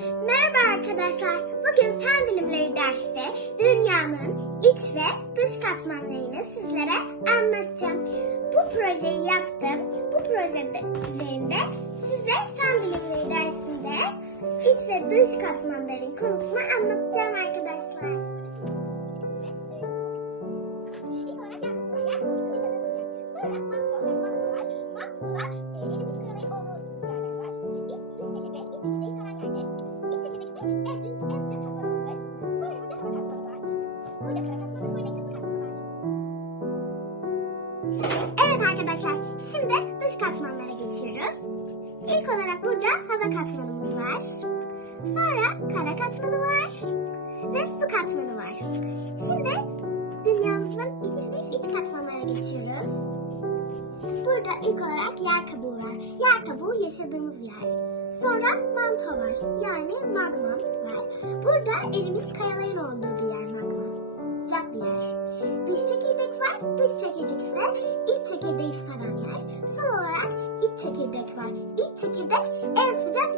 Merhaba arkadaşlar. Bugün fen bilimleri derste dünyanın iç ve dış katmanlarını sizlere anlatacağım. Bu projeyi yaptım. Bu proje üzerinde size fen bilimleri dersinde iç ve dış katmanların konusunu anlatacağım Evet arkadaşlar, şimdi dış katmanlara geçiyoruz. İlk olarak burada hava katmanımız var. Sonra kara katmanı var. Ve su katmanı var. Şimdi dünyamızın dış iç katmanlara geçiyoruz. Burada ilk olarak yer kabuğu var. Yer kabuğu yaşadığımız yer. Sonra manto var. Yani magma var. Burada erimiş kayaların olduğu bir yer magma. Sıcak bir yer. Dış çekirdek var. Dış çekirdek ise iç çekirdeği saran yer. Son olarak iç çekirdek var. İç çekirdek en sıcak.